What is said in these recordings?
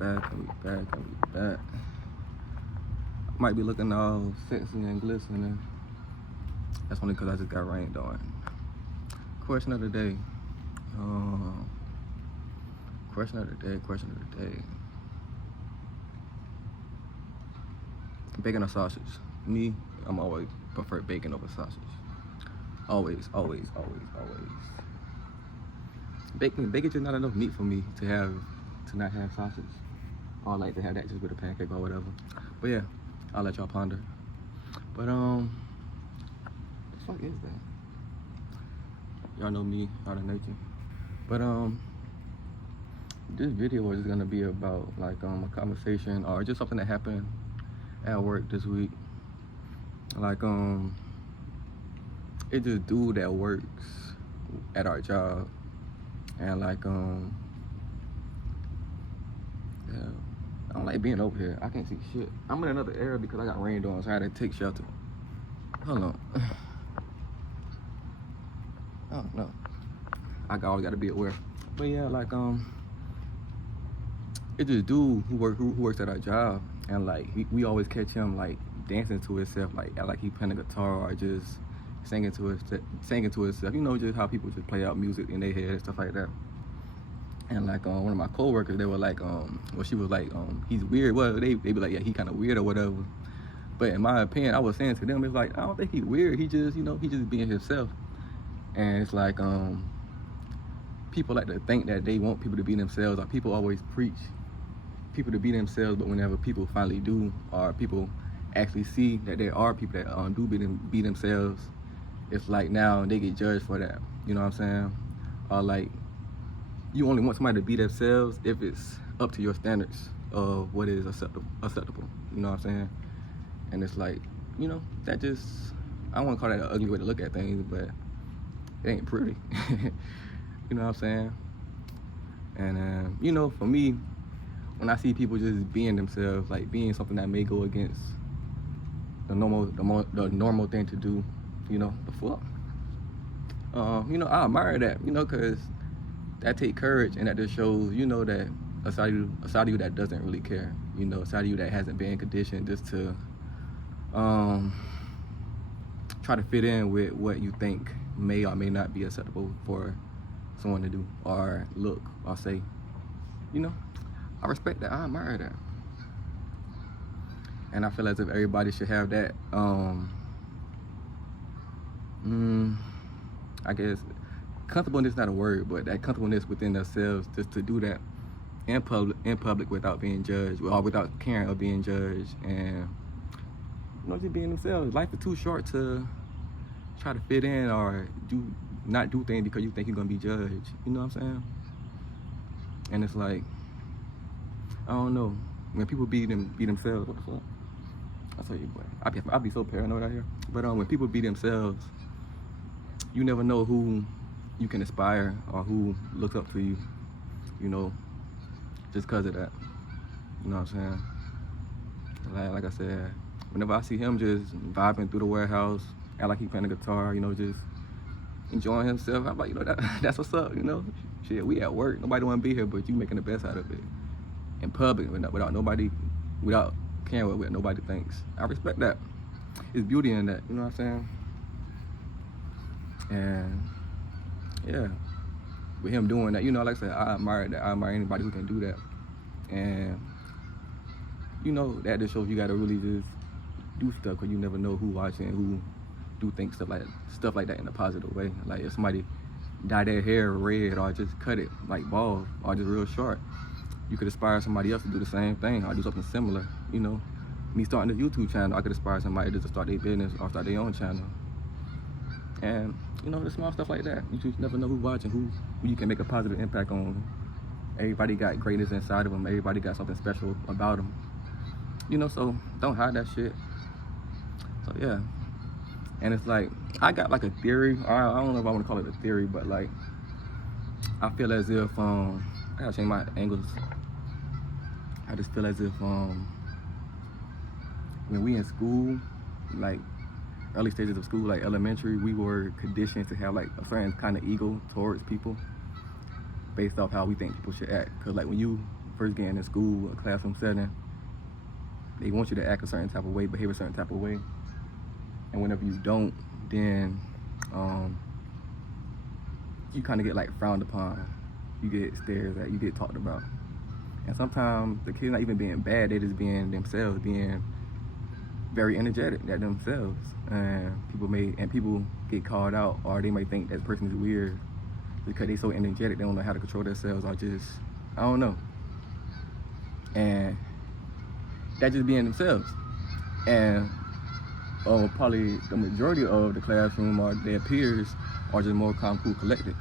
back. Might be looking all sexy and glistening. That's only because I just got rained on. Question of the day. Question of the day. Bacon or sausage? Me, I'm always prefer bacon over sausage. Always. Bacon just not enough meat for me to not have sausage. Or like to have that just with a pancake or whatever. But yeah, I'll let y'all ponder. But what the fuck is that? Y'all know me, out of nature. But this video is gonna be about like a conversation or just something that happened at work this week. Like it's this dude that works at our job, and like yeah, I don't like being over here. I can't see shit. I'm in another area because I got rained on, so I had to take shelter. Hold on. Oh no, I always gotta be aware. But yeah, like it's this dude who works at our job, and like we always catch him like dancing to himself, like he playing a guitar or just singing to himself. You know, just how people just play out music in their head and stuff like that. And like one of my coworkers, they were like, well, she was like, he's weird. Well, they be like, yeah, he kind of weird or whatever. But in my opinion, I was saying to them, it's like, I don't think he's weird. He just, you know, he just being himself. And it's like, people like to think that they want people to be themselves, or people always preach people to be themselves, but whenever people finally do, or people actually see that there are people that do be themselves, it's like now they get judged for that. You know what I'm saying? Or like, you only want somebody to be themselves if it's up to your standards of what is acceptable. You know what I'm saying? And it's like, you know, that just, I don't want to call that an ugly way to look at things, but it ain't pretty. You know what I'm saying? And you know, for me, when I see people just being themselves, like being something that may go against the normal thing to do, you know, the fuck. You know, I admire that, you know, cause that take courage, and that just shows, you know, that a side of you that doesn't really care, you know, a side of you that hasn't been conditioned just to try to fit in with what you think may or may not be acceptable for someone to do or look or say. You know, I respect that, I admire that. And I feel as if everybody should have that, I guess, comfortableness, not a word, but that comfortableness within themselves just to do that in public without being judged, or without caring of being judged, and, you know, just being themselves. Life is too short to try to fit in or not do things because you think you're gonna be judged. You know what I'm saying? And it's like, I don't know, when people be themselves, what the fuck? I tell you, boy, I be so paranoid out here. But when people be themselves, you never know who you can inspire or who looks up to you, you know, just because of that. You know what I'm saying? Like I said, whenever I see him just vibing through the warehouse, act like he playing the guitar, you know, just enjoying himself, I'm like, you know, that's what's up, you know? Shit, we at work, nobody wanna be here, but you making the best out of it. In public, without caring what nobody thinks. I respect that. It's beauty in that, you know what I'm saying? And yeah, with him doing that, you know, like I said, I admire that. I admire anybody who can do that. And you know, that just shows you gotta really just do stuff, because you never know who watching, who do think stuff like that in a positive way. Like if somebody dye their hair red or just cut it like bald or just real short, you could inspire somebody else to do the same thing or do something similar. You know, me starting this YouTube channel, I could inspire somebody just to start their business or start their own channel. And you know, the small stuff like that, you just never know who's watching, who you can make a positive impact on. Everybody got greatness inside of them. Everybody got something special about them. You know, so don't hide that shit. So yeah, and it's like, I got like a theory, or I don't know if I want to call it a theory, but like, I feel as if, I gotta change my angles. I just feel as if when we in school, like early stages of school, like elementary, we were conditioned to have like a certain kind of ego towards people based off how we think people should act. Cause like when you first getting in school, a classroom setting, they want you to act a certain type of way, behave a certain type of way. And whenever you don't, then you kind of get like frowned upon. You get stared at, you get talked about. And sometimes the kids not even being bad, they just being themselves, being very energetic at themselves. And people get called out, or they might think that person is weird because they so energetic, they don't know how to control themselves, or just, I don't know. And that just being themselves. And probably the majority of the classroom or their peers are just more calm, cool, collected.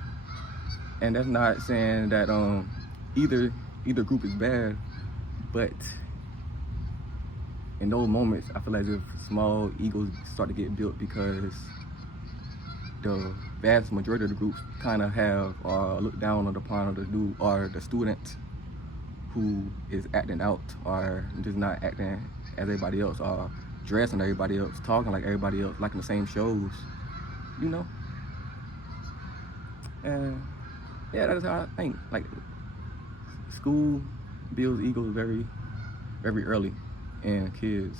And that's not saying that either group is bad, but in those moments, I feel as if small egos start to get built because the vast majority of the groups kind of have looked down on the student who is acting out or just not acting as everybody else, or dressing everybody else, talking like everybody else, liking the same shows, you know? And yeah, that's how I think. Like, school builds egos very, very early in kids,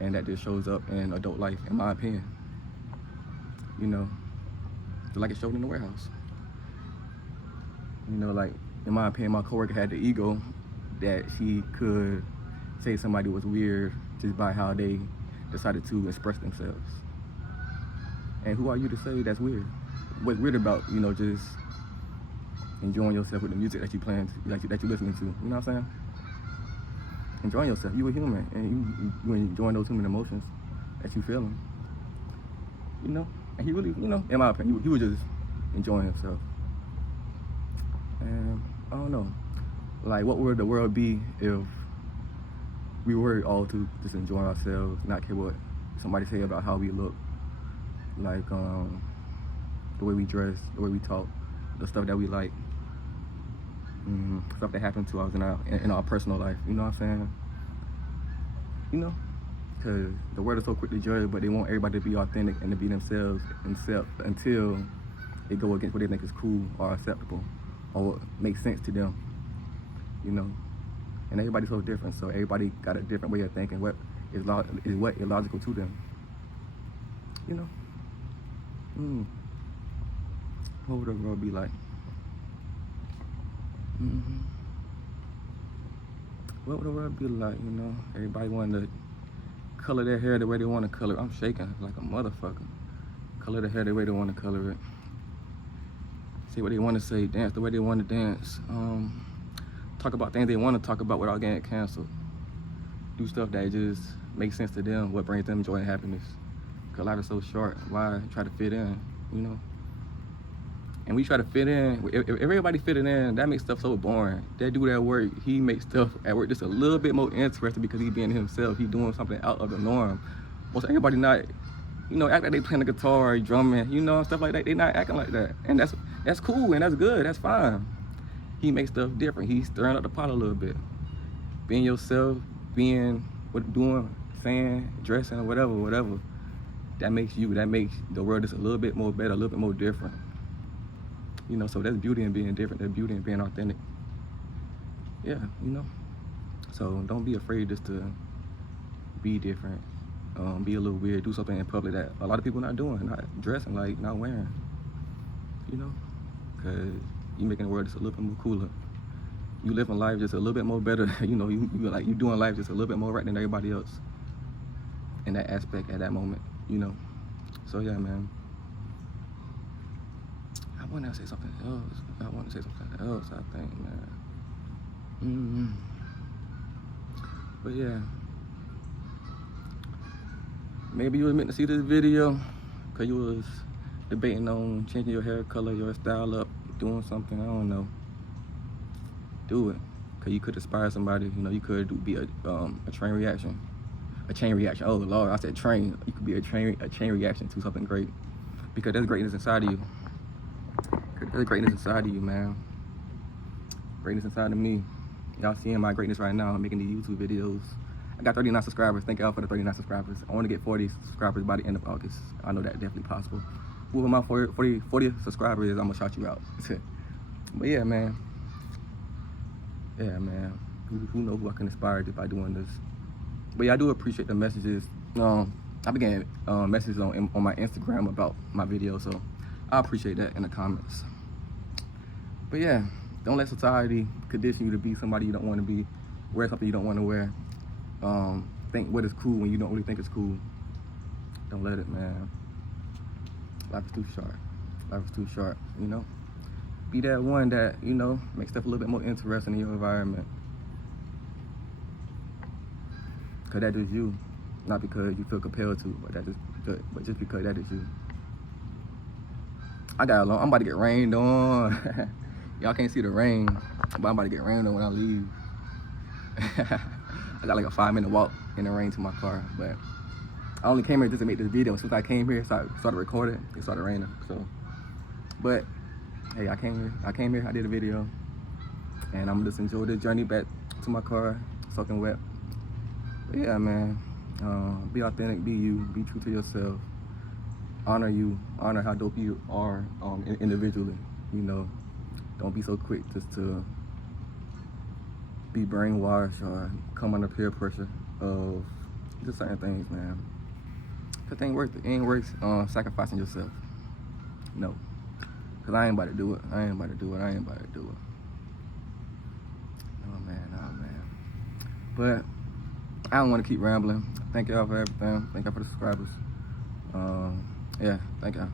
and that just shows up in adult life, in my opinion. You know, just like it showed in the warehouse. You know, like, in my opinion, my coworker had the ego that she could say somebody was weird just by how they decided to express themselves. And who are you to say that's weird? What's weird about, you know, just enjoying yourself with the music that you playing, that you listening to? You know what I'm saying? Enjoying yourself. You a human, and you enjoying those human emotions that you feeling. You know? And he really, you know, in my opinion, he was just enjoying himself. And I don't know, like, what would the world be if we were all to just enjoy ourselves, not care what somebody say about how we look, like the way we dress, the way we talk, the stuff that we like, stuff that happened to us in our personal life, you know what I'm saying? You know, because the world is so quick to judge, but they want everybody to be authentic and to be themselves until they go against what they think is cool or acceptable or what makes sense to them, you know? And everybody's so different, so everybody got a different way of thinking, what is illogical to them, you know? What would the world be like? What would the world be like, you know? Everybody wanting to color their hair the way they want to color it. I'm shaking like a motherfucker. Color their hair the way they want to color it. Say what they want to say, dance the way they want to dance. Talk about things they want to talk about without getting canceled. Do stuff that just makes sense to them, what brings them joy and happiness. Because life is so short. Why try to fit in, you know? And we try to fit in. If everybody fitting in, that makes stuff so boring. They do that work. He makes stuff at work just a little bit more interesting because he being himself. He doing something out of the norm. Most everybody not, you know, act like they playing the guitar, drumming, you know, stuff like that. They not acting like that. And that's cool and that's good. That's fine. He makes stuff different. He's stirring up the pot a little bit. Being yourself, doing, saying, dressing, whatever. That makes the world just a little bit more better, a little bit more different. You know, so that's beauty in being different. That's beauty in being authentic. Yeah, you know. So don't be afraid just to be different. Be a little weird. Do something in public that a lot of people not doing, not dressing, like not wearing. You know, because you making the world just a little bit more cooler. You living life just a little bit more better. You know, you doing life just a little bit more right than everybody else. In that aspect, at that moment. You know. So yeah, man. I want to say something else. I think, man. But yeah. Maybe you was meant to see this video because you was debating on changing your hair color, your style up, doing something, I don't know. Do it. Because you could inspire somebody, you know, you could be a chain reaction. A chain reaction. Oh, Lord, I said train. You could be a chain reaction to something great. Because there's greatness inside of you. There's greatness inside of you, man. Greatness inside of me. Y'all seeing my greatness right now. I'm making these YouTube videos. I got 39 subscribers. Thank y'all for the 39 subscribers. I want to get 40 subscribers by the end of August. I know that's definitely possible. Whoever my 40 subscribers is, I'm going to shout you out. But yeah, man. yeah, man, who knows who I can inspire just by doing this. But yeah, I do appreciate the messages. I began messages on my Instagram about my video, so I appreciate that in the comments. But yeah, don't let society condition you to be somebody you don't want to be, wear something you don't want to wear, think what is cool when you don't really think it's cool. Don't let it, man. Life is too short. Life is too short, you know? Be that one that, you know, makes stuff a little bit more interesting in your environment. Cause that is you. Not because you feel compelled to, but just because that is you. I'm about to get rained on. Y'all can't see the rain, but I'm about to get rained on when I leave. I got like a 5-minute walk in the rain to my car, but I only came here just to make this video. As soon as I came here, started recording, it started raining. So, but hey, I came here, I did a video, and I'm just enjoy the journey back to my car, soaking wet. But yeah, man, be authentic, be you, be true to yourself. Honor you, honor how dope you are individually. You know, don't be so quick just to be brainwashed or come under peer pressure of just certain things, man. Cause it ain't worth it. It ain't worth sacrificing yourself. No. Cause I ain't about to do it. I ain't about to do it. Oh man. But I don't want to keep rambling. Thank y'all for everything. Thank y'all for the subscribers. Yeah, thank y'all.